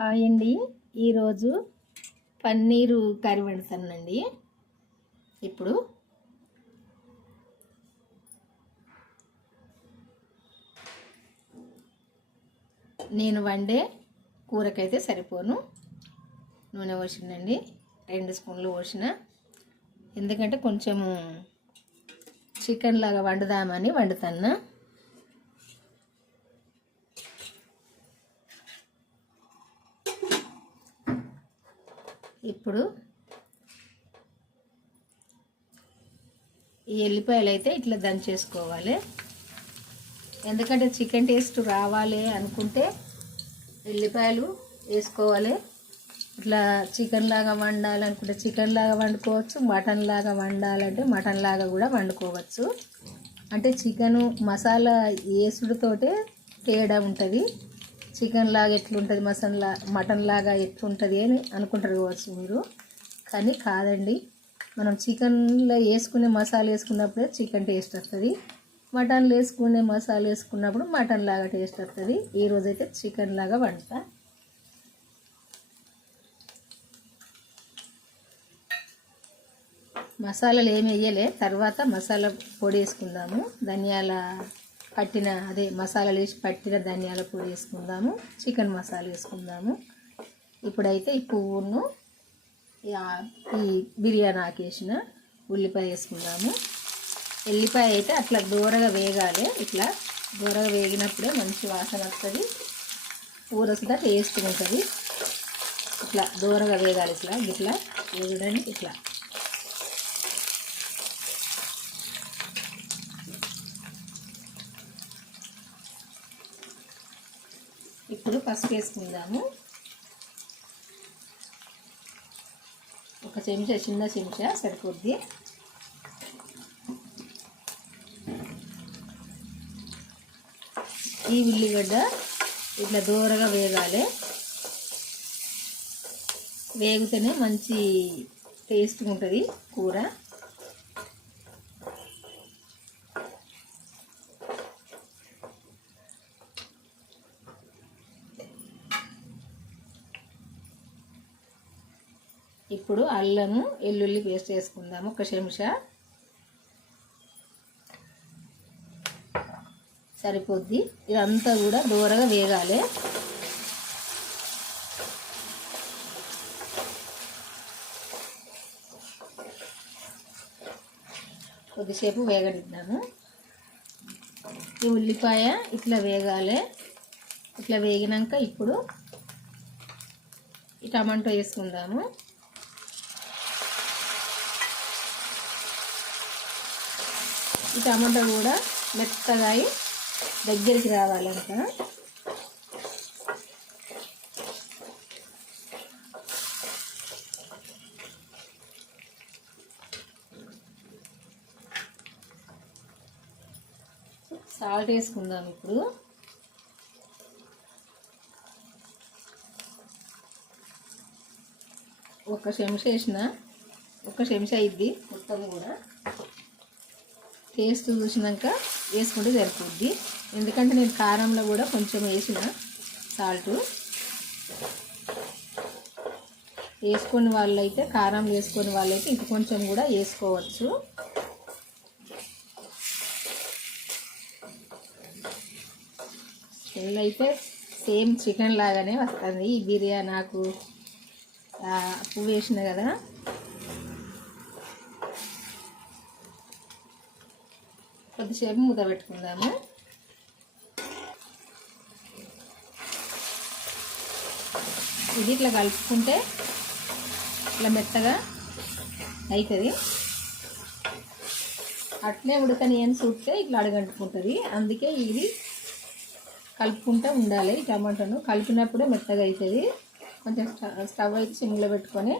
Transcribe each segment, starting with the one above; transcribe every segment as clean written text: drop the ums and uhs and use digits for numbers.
Hi అండి. ఈరోజు paneer curry వండుతానండి. ఇప్పుడు నేను వండే కూరకైతే సరిపోను నూనె పోసిందండి, 2 స్పూన్లు పోసిన. ఎందుకంటే కొంచెము చికెన్ లాగా వండుదామని వండుతాను. ఇప్పుడు ఈ ఎల్లిపాయలు అయితే ఇట్లా దంచేసుకోవాలి. ఎందుకంటే చికెన్ టేస్ట్ రావాలి అనుకుంటే ఎల్లిపాయలు వేసుకోవాలి. ఇట్లా చికెన్ లాగా వండాలనుకుంటే చికెన్ లాగా వండుకోవచ్చు, మటన్ లాగా వండాలంటే మటన్ లాగా కూడా వండుకోవచ్చు. అంటే చికెను మసాలా వేసుడుతోటే తేడా ఉంటుంది. చికెన్ లాగా ఎట్లుంటుంది, మటన్ లాగా ఎట్లుంటుంది అని అనుకుంటారు కావచ్చు మీరు, కానీ కాదండి. మనం చికెన్లో వేసుకునే మసాలా వేసుకున్నప్పుడే చికెన్ టేస్ట్ వస్తుంది, మటన్లో వేసుకునే మసాలా వేసుకున్నప్పుడు మటన్ లాగా టేస్ట్ వస్తుంది. ఈరోజైతే చికెన్ లాగా వండుతా. మసాలాలు ఏమి వేయలే, తర్వాత మసాలా పొడి వేసుకుందాము. ధనియాల పట్టిన మసాలాలు వేసి పట్టిన ధనియాల పొడి వేసుకుందాము, చికెన్ మసాలా వేసుకుందాము. ఇప్పుడైతే ఈ పువ్వును ఈ బిర్యానీ ఆకేసిన ఉల్లిపాయ వేసుకుందాము. ఎల్లిపాయ అయితే అట్లా దూరగా వేగాలి. ఇట్లా దూరగా వేగినప్పుడే మంచి వాసన వస్తుంది, కూర సుదా టేస్ట్ ఉంటుంది. ఇట్లా దూరగా వేగాలి. ఇట్లా వేగడానికి ఇట్లా. ఇప్పుడు పసుపు వేసుకుందాము. ఒక చెంచా, చిన్న చెంచా సరిపోద్ది. ఈ ఉల్లిగడ్డ ఇట్లా దూరగా వేగాలి. వేగితేనే మంచి టేస్ట్ ఉంటుంది కూర. ఇప్పుడు అల్లము వెల్లుల్లి పేస్ట్ వేసుకుందాము, ఒక చెంచా సరిపోద్ది. ఇదంతా కూడా దూరగా వేగాలి. కొద్దిసేపు వేగనిద్దాము. ఈ ఉల్లిపాయ ఇట్లా వేగాలి. ఇట్లా వేగినాక ఇప్పుడు ఈ టమాటో వేసుకుందాము. ఈ టమాటో కూడా మెత్తగా దగ్గరికి రావాలంట. సాల్ట్ వేసుకుందాం. ఇప్పుడు ఒక చెంచా వేసిన, ఒక చెంచా ఇద్ది మొత్తం కూడా. టేస్ట్ చూసినాక వేసుకుంటే సరిపోద్ది. ఎందుకంటే నేను కారంలో కూడా కొంచెం వేసిన సాల్ట్. వేసుకుని వాళ్ళైతే, కారం వేసుకుని వాళ్ళైతే ఇంక కొంచెం కూడా వేసుకోవచ్చు. స్మెల్ అయితే సేమ్ చికెన్ లాగానే వస్తుంది. ఈ బిర్యానీ నాకు పువ్వు వేసిన కదా. కొద్దిసేపు మూత పెట్టుకుందాము. ఇది ఇట్లా కలుపుకుంటే ఇట్లా మెత్తగా అవుతుంది. అట్లే ఉడకని అని చూస్తే ఇట్లా అడగంటుకుంటుంది. అందుకే ఇది కలుపుకుంటూ ఉండాలి. టమాటాను కలిపినప్పుడే మెత్తగా అవుతుంది. కొంచెం స్టవ్ అయితే సిమ్లో పెట్టుకొని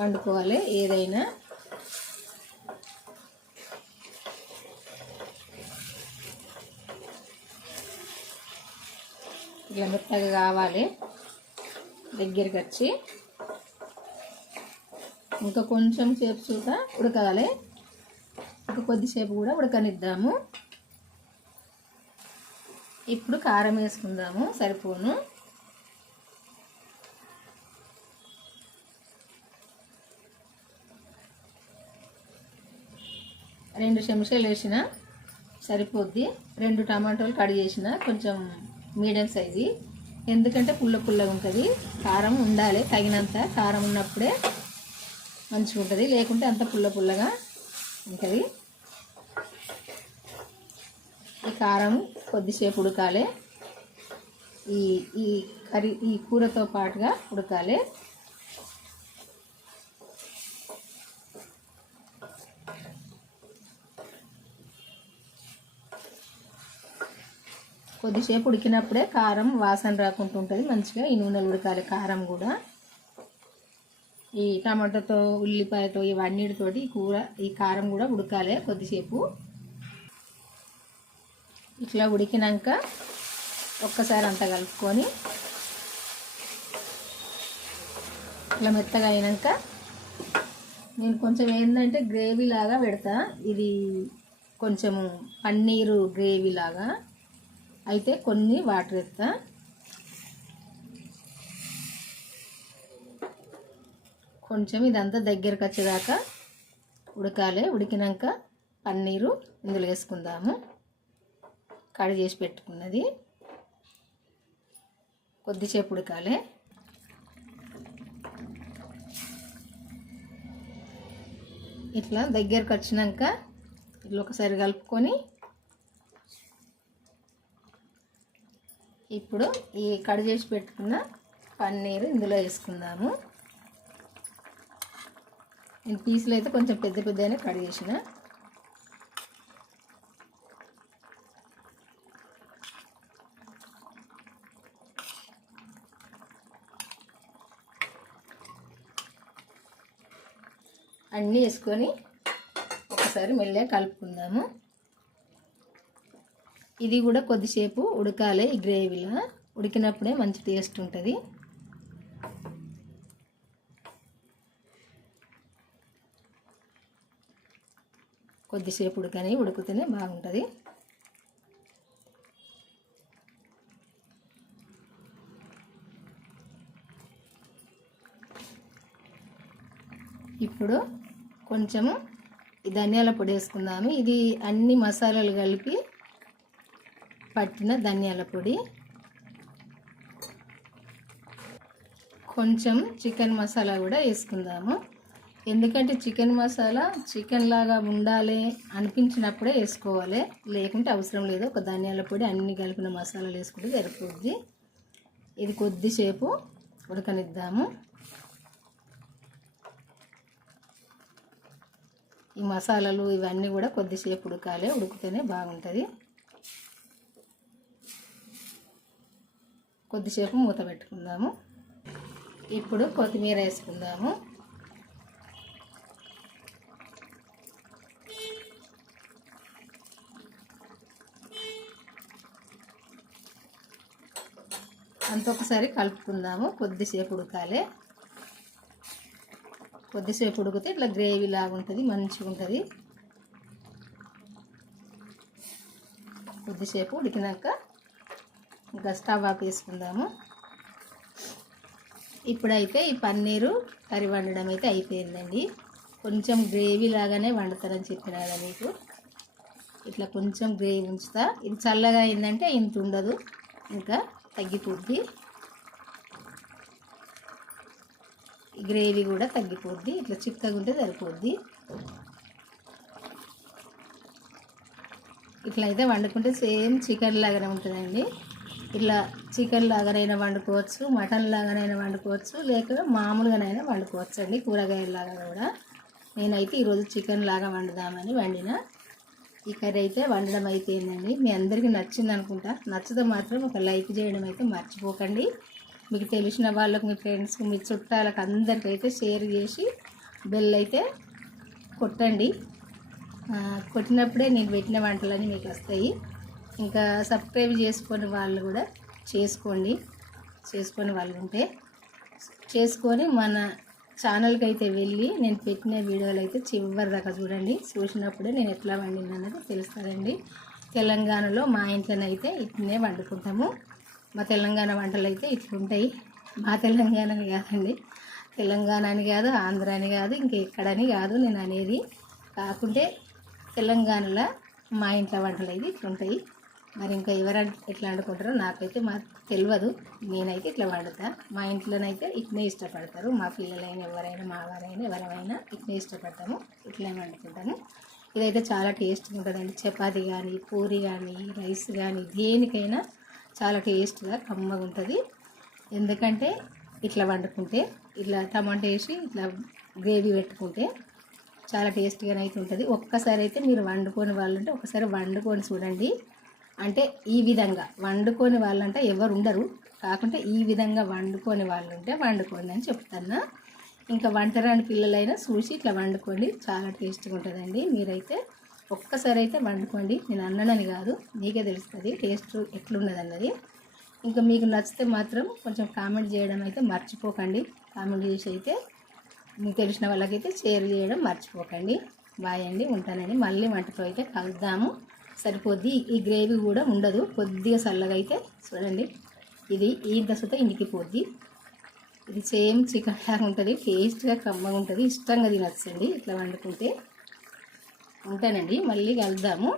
వండుకోవాలి ఏదైనా. ఇట్లా మెత్తగా కావాలి, దగ్గరికి వచ్చి ఇంకా కొంచెం సేపు చూద్దా ఉడకాలి. ఇంకా కొద్దిసేపు కూడా ఉడకనిద్దాము. ఇప్పుడు కారం వేసుకుందాము, సరిపోను. 2 చెంచాలు వేసిన సరిపోద్ది. 2 టమాటాలు కట్ చేసిన కొంచెం మీడియం సైజు, ఎందుకంటే పుల్లగా ఉంటుంది. కారం ఉండాలి, తగినంత కారం ఉన్నప్పుడే మంచిగా ఉంటుంది, లేకుంటే అంత పుల్లగా ఉంటుంది. ఈ కారం కొద్దిసేపు ఉడకాలి, ఈ కూరతో పాటుగా ఉడకాలి. కొద్దిసేపు ఉడికినప్పుడే కారం వాసన రాకుండా ఉంటుంది, మంచిగా ఈ నూనెలు ఉడకాలి. కారం కూడా ఈ టమాటాతో ఉల్లిపాయతో ఇవన్నిటితోటి ఈ కారం కూడా ఉడకాలి కొద్దిసేపు. ఇట్లా ఉడికినాక ఒక్కసారి అంతా కలుపుకొని ఇట్లా మెత్తగా అయినాక నేను కొంచెం ఏంటంటే గ్రేవీ లాగా పెడతా. ఇది కొంచెము పన్నీరు గ్రేవీ లాగా అయితే కొన్ని వాటర్ ఎత్తా. కొంచెం ఇదంతా దగ్గరకు వచ్చేదాకా ఉడకాలి. ఉడికినాక పన్నీరు ఇందులో వేసుకుందాము. కడి చేసి పెట్టుకున్నది కొద్దిసేపు ఉడకాలి. ఇట్లా దగ్గరకు వచ్చినాక ఇట్లా ఒకసారి కలుపుకొని ఇప్పుడు ఈ కడి చేసి పెట్టుకున్న పన్నీరు ఇందులో వేసుకుందాము. నేను పీసులు అయితే కొంచెం పెద్దగానే కట్ చేసిన. అన్నీ వేసుకొని ఒకసారి మెల్లగా కలుపుకుందాము. ఇది కూడా కొద్దిసేపు ఉడకాలి. ఈ గ్రేవీలో ఉడికినప్పుడే మంచి టేస్ట్ ఉంటుంది. కొద్దిసేపు ఉడికితేనే బాగుంటుంది. ఇప్పుడు కొంచెము ఈ ధనియాల పొడి వేసుకుందాము. ఇది అన్ని మసాలాలు కలిపి పట్టిన ధనియాల పొడి. కొంచెం చికెన్ మసాలా కూడా వేసుకుందాము, ఎందుకంటే చికెన్ మసాలా చికెన్ లాగా ఉండాలి అనిపించినప్పుడే వేసుకోవాలి, లేకుంటే అవసరం లేదు. ఒక ధనియాల పొడి అన్ని కలిపిన మసాలాలు వేసుకుంటే సరిపోద్ది. ఇది కొద్దిసేపు ఉడకనిద్దాము. ఈ మసాలాలు ఇవన్నీ కూడా కొద్దిసేపు ఉడకాలి, ఉడికితేనే బాగుంటుంది. కొద్దిసేపు మూత పెట్టుకుందాము. ఇప్పుడు కొత్తిమీర వేసుకుందాము. అంతొకసారి కలుపుకుందాము. కొద్దిసేపు ఉడకాలి. కొద్దిసేపు ఉడికితే ఇట్లా గ్రేవీ లాగా ఉంటుంది, మంచిగా ఉంటుంది. కొద్దిసేపు ఉడికినాక ఇంకా స్టవ్ ఆఫ్ వేసుకుందాము. ఇప్పుడైతే ఈ పన్నీరు కర్రీ వండడం అయితే అయిపోయిందండి. కొంచెం గ్రేవీ లాగానే వండుతారని చెప్పిన కదా మీకు. ఇట్లా కొంచెం గ్రేవీ ఉంచుతా. ఇది చల్లగా అయిందంటే ఇంత ఉండదు, ఇంకా తగ్గిపోద్ది. గ్రేవీ కూడా తగ్గిపోద్ది. ఇట్లా చిక్కగా ఉంటే సరిపోద్ది. ఇట్లా అయితే వండుకుంటే సేమ్ చికెన్ లాగానే ఉంటుందండి. ఇట్లా చికెన్ లాగానైనా వండుకోవచ్చు, మటన్ లాగానైనా వండుకోవచ్చు, లేక మామూలుగానైనా వండుకోవచ్చు అండి, కూరగాయలాగా కూడా. నేనైతే ఈరోజు చికెన్ లాగా వండుదామని వండిన. ఈ కర్రీ అయితే వండడం అయిపోయిందండి. మీ అందరికీ నచ్చింది అనుకుంటా. నచ్చితే మాత్రం ఒక లైక్ చేయడం అయితే మర్చిపోకండి. మీకు తెలిసిన వాళ్ళకు, మీ ఫ్రెండ్స్కి, మీ చుట్టాలకు అందరికైతే షేర్ చేసి బెల్ అయితే కొట్టండి. కొట్టినప్పుడే నేను పెట్టిన వంటలన్నీ మీకు వస్తాయి. ఇంకా సబ్స్క్రైబ్ చేసుకొని వాళ్ళు కూడా చేసుకొని వాళ్ళు ఉంటే చేసుకొని మన ఛానల్కి అయితే వెళ్ళి నేను పెట్టిన వీడియోలు అయితే చివరి దాకా చూడండి. చూసినప్పుడే నేను ఎట్లా వండింది అన్నది తెలుస్తుందండి. తెలంగాణలో మా ఇంట్లోనైతే ఇట్లనే వండుకుంటాము. మా తెలంగాణ వంటలు అయితే ఇట్లుంటాయి. మా తెలంగాణని కాదండి, తెలంగాణ అని కాదు, ఆంధ్ర అని కాదు, ఇంకెక్కడని కాదు నేను అనేది. కాకుంటే తెలంగాణలో మా ఇంట్లో వంటలు అయితే ఇట్లా ఉంటాయి. మరి ఇంకా ఎవరు ఎట్లా వండుకుంటారో నాకైతే తెలియదు. నేనైతే ఇట్లా వండుతా. మా ఇంట్లోనైతే ఇట్నే ఇష్టపడతారు. మా పిల్లలైనా ఎవరైనా మా వారైనా ఎవరైనా ఇట్నే ఇష్టపడతాము. ఇట్లనే వండుకుంటాము. ఇదైతే చాలా టేస్ట్గా ఉంటుందండి. చపాతీ కానీ, పూరి కానీ, రైస్ కానీ దేనికైనా చాలా టేస్ట్గా కమ్మగా ఉంటుంది. ఎందుకంటే ఇట్లా వండుకుంటే, ఇట్లా టమాటా వేసి ఇట్లా గ్రేవీ పెట్టుకుంటే చాలా టేస్ట్గా అయితే ఉంటుంది. ఒక్కసారి అయితే మీరు వండుకొని వాళ్ళంటే ఒకసారి వండుకొని చూడండి. అంటే ఈ విధంగా వండుకొని వాళ్ళంటే ఎవరు ఉండరు. కాకుంటే ఈ విధంగా వండుకొని వాళ్ళు ఉంటే వండుకోండి అని చెప్తాను. ఇంకా వంటరాని పిల్లలైనా చూసి ఇట్లా వండుకోండి. చాలా టేస్ట్గా ఉంటుందండి. మీరైతే ఒక్కసారి అయితే వండుకోండి. నేను అన్నదని కాదు, మీకే తెలుస్తుంది టేస్ట్ ఎట్లున్నది అన్నది. ఇంకా మీకు నచ్చితే మాత్రం కొంచెం కామెంట్ చేయడం అయితే మర్చిపోకండి. కామెంట్ చేసి అయితే మీకు తెలిసిన వాళ్ళకైతే షేర్ చేయడం మర్చిపోకండి. బాయ్ అండి, ఉంటానండి. మళ్ళీ వంటతో అయితే కలుద్దాము. సరిపోద్ది. ఈ గ్రేవీ కూడా ఉండదు, కొద్దిగా చల్లగా అయితే చూడండి. ఇది ఇంత సుత ఇంటికి పోద్ది. ఇది సేమ్ చికెన్ లాగా ఉంటుంది. టేస్ట్గా కమ్మగా ఉంటుంది. ఇష్టంగా తినచ్చండి ఇట్లా వండుకుంటే. ఉంటానండి, మళ్ళీ కలుద్దాము.